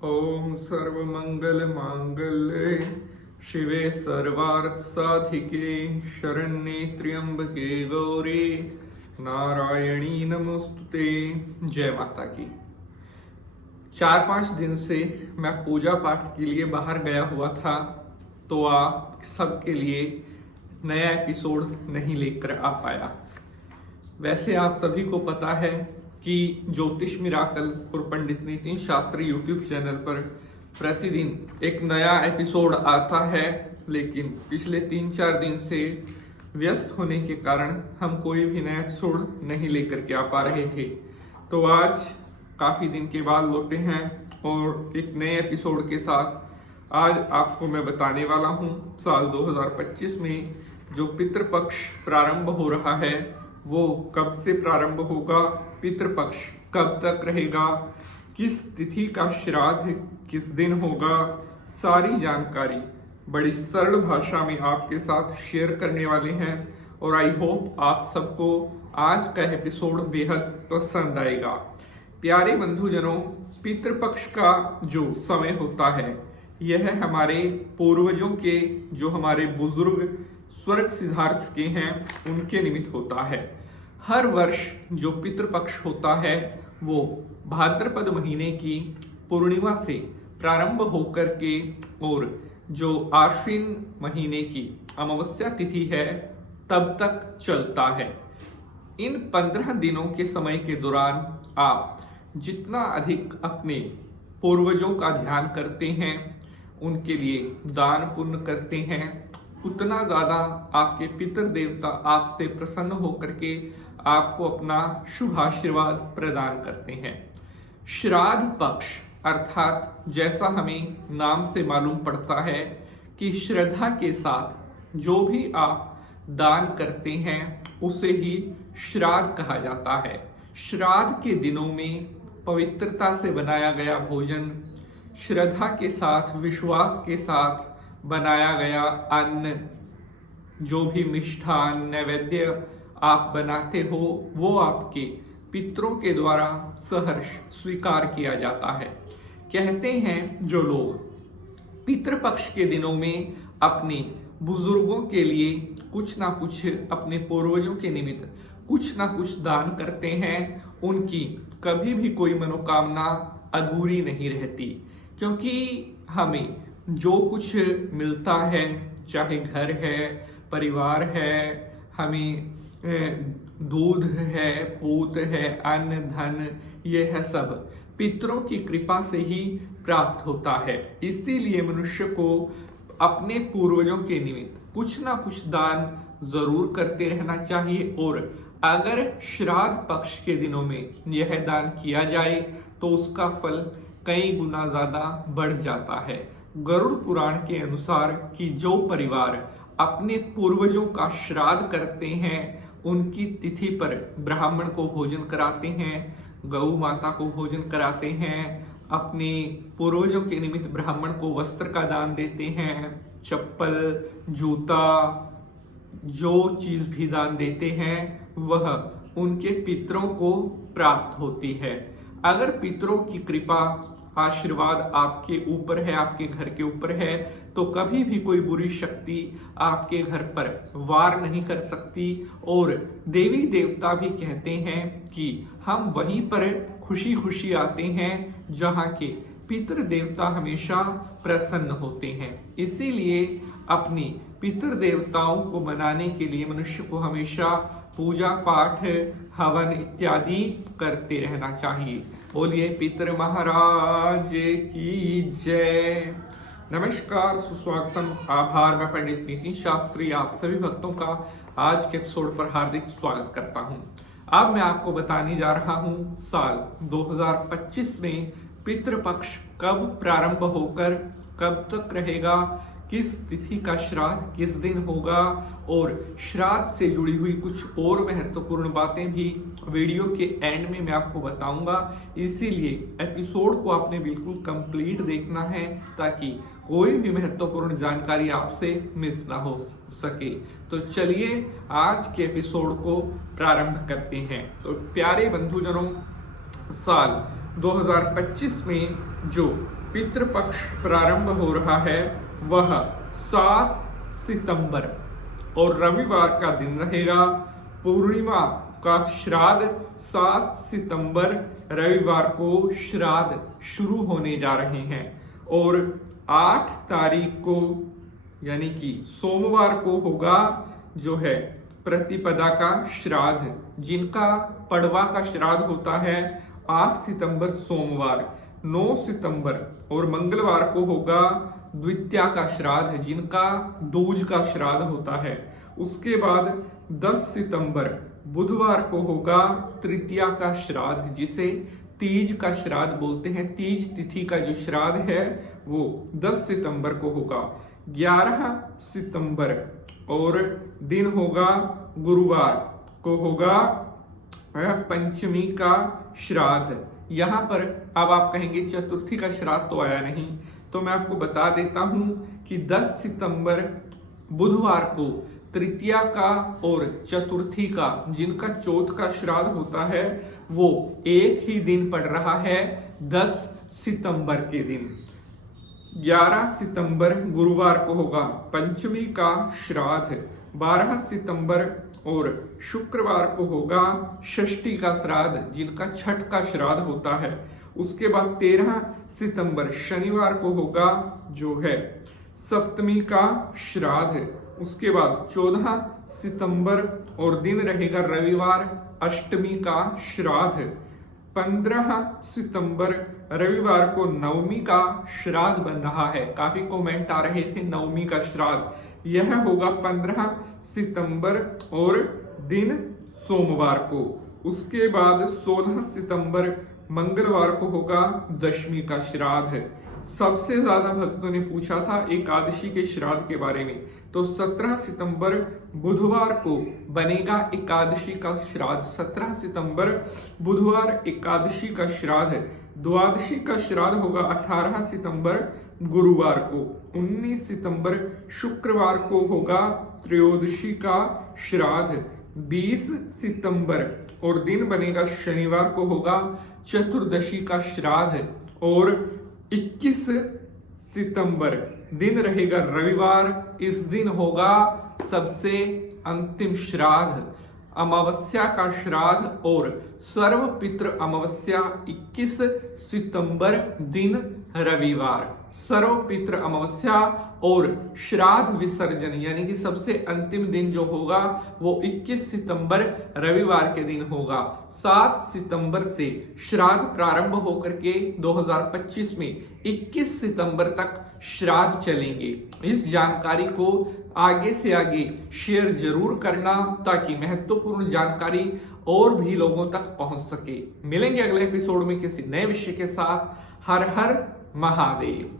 ओम सर्वमंगल मांगल्ये शिवे सर्वार्थ साधिके शरण्ये त्र्यंबके गौरी नारायणी नमोस्तुते। जय माता की। 4-5 दिन से मैं पूजा पाठ के लिए बाहर गया हुआ था, तो आप सबके लिए नया एपिसोड नहीं लेकर आ पाया। वैसे आप सभी को पता है कि ज्योतिष मिराकल और पंडित नितिन शास्त्री यूट्यूब चैनल पर प्रतिदिन एक नया एपिसोड आता है, लेकिन पिछले 3-4 दिन से व्यस्त होने के कारण हम कोई भी नया एपिसोड नहीं लेकर के आ पा रहे थे। तो आज काफ़ी दिन के बाद लौटे हैं और एक नए एपिसोड के साथ आज आपको मैं बताने वाला हूं साल 2025 में जो पितृपक्ष प्रारंभ हो रहा है वो कब से प्रारंभ होगा, पितृपक्ष कब तक रहेगा, किस तिथि का श्राद्ध किस दिन होगा, सारी जानकारी बड़ी सरल भाषा में आपके साथ शेयर करने वाले हैं। और आई होप आप सबको आज का एपिसोड बेहद पसंद आएगा। प्यारे बंधुजनों, पितृपक्ष का जो समय होता है यह हमारे पूर्वजों के, जो हमारे बुजुर्ग स्वर्ग सिधार चुके हैं, उनके निमित्त होता है। हर वर्ष जो पितृपक्ष होता है वो भाद्रपद महीने की पूर्णिमा से प्रारंभ होकर के और जो आश्विन महीने की अमावस्या तिथि है तब तक चलता है। इन 15 दिनों के समय के दौरान आप जितना अधिक अपने पूर्वजों का ध्यान करते हैं, उनके लिए दान पुण्य करते हैं, उतना ज़्यादा आपके पितृ देवता आपसे प्रसन्न होकर के आपको अपना शुभ आशीर्वाद प्रदान करते हैं। श्राद्ध पक्ष अर्थात जैसा हमें नाम से मालूम पड़ता है कि श्रद्धा के साथ जो भी आप दान करते हैं उसे ही श्राद्ध कहा जाता है। श्राद्ध के दिनों में पवित्रता से बनाया गया भोजन, श्रद्धा के साथ विश्वास के साथ बनाया गया अन्न, जो भी मिष्ठान नैवेद्य आप बनाते हो वो आपके पितरों के द्वारा सहर्ष स्वीकार किया जाता है। कहते हैं जो लोग पितृपक्ष के दिनों में अपने बुजुर्गों के लिए कुछ ना कुछ, अपने पूर्वजों के निमित्त कुछ ना कुछ दान करते हैं, उनकी कभी भी कोई मनोकामना अधूरी नहीं रहती। क्योंकि हमें जो कुछ मिलता है, चाहे घर है, परिवार है, हमें दूध है, पूत है, अन्न धन, ये है सब पितरों की कृपा से ही प्राप्त होता है। इसीलिए मनुष्य को अपने पूर्वजों के निमित्त कुछ ना कुछ दान जरूर करते रहना चाहिए। और अगर श्राद्ध पक्ष के दिनों में यह दान किया जाए तो उसका फल कई गुना ज्यादा बढ़ जाता है। गरुड़ पुराण के अनुसार कि जो परिवार अपने पूर्वजों का श्राद्ध करते हैं, उनकी तिथि पर ब्राह्मण को भोजन कराते हैं, गौ माता को भोजन कराते हैं, अपने पूर्वजों के निमित्त ब्राह्मण को वस्त्र का दान देते हैं, चप्पल, जूता, जो चीज भी दान देते हैं वह उनके पितरों को प्राप्त होती है। अगर पितरों की कृपा आशीर्वाद आपके ऊपर है, आपके घर के ऊपर है, तो कभी भी कोई बुरी शक्ति आपके घर पर वार नहीं कर सकती। और देवी देवता भी कहते हैं कि हम वहीं पर खुशी खुशी आते हैं जहाँ के पितृ देवता हमेशा प्रसन्न होते हैं। इसीलिए अपनी पितृ देवताओं को मनाने के लिए मनुष्य को हमेशा पूजा पाठ, हवन इत्यादि करते रहना चाहिए। बोलिए पितृ महाराज की जय। नमस्कार, सुस्वागतम, आभार। मैं पंडित नितिन शास्त्री आप सभी भक्तों का आज के एपिसोड पर हार्दिक स्वागत करता हूं। अब मैं आपको बताने जा रहा हूं साल 2025 में पितृपक्ष कब प्रारंभ होकर कब तक रहेगा, किस तिथि का श्राद्ध किस दिन होगा, और श्राद्ध से जुड़ी हुई कुछ और महत्वपूर्ण बातें भी वीडियो के एंड में मैं आपको बताऊंगा। इसीलिए एपिसोड को आपने बिल्कुल कंप्लीट देखना है ताकि कोई भी महत्वपूर्ण जानकारी आपसे मिस ना हो सके। तो चलिए आज के एपिसोड को प्रारंभ करते हैं। तो प्यारे बंधुजनों, साल 2025 में जो पितृपक्ष प्रारंभ हो रहा है वह 7 सितंबर और रविवार का दिन रहेगा। पूर्णिमा का श्राद्ध 7 सितंबर रविवार को श्राद्ध शुरू होने जा रहे हैं और 8 तारीख को यानी कि सोमवार को होगा जो है प्रतिपदा का श्राद्ध, जिनका पड़वा का श्राद्ध होता है 8 सितंबर सोमवार। 9 सितंबर और मंगलवार को होगा द्वितीया का श्राद्ध, जिनका दूज का श्राद्ध होता है। उसके बाद 10 सितंबर बुधवार को होगा तृतीया का श्राद्ध, जिसे तीज का श्राद्ध बोलते हैं। तीज तिथि का जो श्राद्ध है वो 10 सितंबर को होगा। 11 सितंबर और दिन होगा गुरुवार को होगा पंचमी का श्राद्ध। यहाँ पर अब आप कहेंगे चतुर्थी का श्राद्ध तो आया नहीं, तो मैं आपको बता देता हूं कि 10 सितंबर बुधवार को तृतीया का और चतुर्थी का, जिनका चौथ का श्राद्ध होता है, वो एक ही दिन पड़ रहा है 10 सितंबर के दिन। 11 सितंबर गुरुवार को होगा पंचमी का श्राद्ध। 12 सितंबर और शुक्रवार को होगा षष्ठी का श्राद्ध, जिनका छठ का श्राद्ध होता है। उसके बाद 13 सितंबर शनिवार को होगा जो है सप्तमी का श्राद्ध। उसके बाद 14 सितंबर और दिन रहेगा रविवार, अष्टमी का श्राद्ध। 15 सितंबर रविवार को नवमी का श्राद्ध बन रहा है। काफी कमेंट आ रहे थे नवमी का श्राद्ध, यह होगा 15 सितंबर और दिन सोमवार को। उसके बाद 16 सितंबर मंगलवार को होगा दशमी का श्राद्ध। सबसे ज्यादा भक्तों ने पूछा था एकादशी के श्राद्ध के बारे में, तो 17 सितंबर बुधवार को बनेगा एकादशी का श्राद्ध। 17 सितंबर बुधवार एकादशी का श्राद्ध है। द्वादशी का श्राद्ध होगा 18 सितंबर गुरुवार को। 19 सितंबर शुक्रवार को होगा त्रयोदशी का श्राद्ध। 20 सितंबर और दिन बनेगा शनिवार को होगा चतुर्दशी का श्राद्ध। और 21 सितंबर दिन रहेगा रविवार। इस दिन होगा सबसे अंतिम श्राद्ध, अमावस्या का श्राद्ध और सर्व पितृ अमावस्या 21 सितंबर दिन रविवार। सर्व पितृ अमावस्या और श्राद्ध विसर्जन यानी कि सबसे अंतिम दिन जो होगा वो 21 सितंबर रविवार के दिन होगा। 7 सितंबर से श्राद्ध प्रारंभ होकर के 2025 में 21 सितंबर तक श्राद्ध चलेंगे। इस जानकारी को आगे से आगे शेयर जरूर करना ताकि महत्वपूर्ण जानकारी और भी लोगों तक पहुंच सके। मिलेंगे अगले एपिसोड में किसी नए विषय के साथ। हर हर महादेव।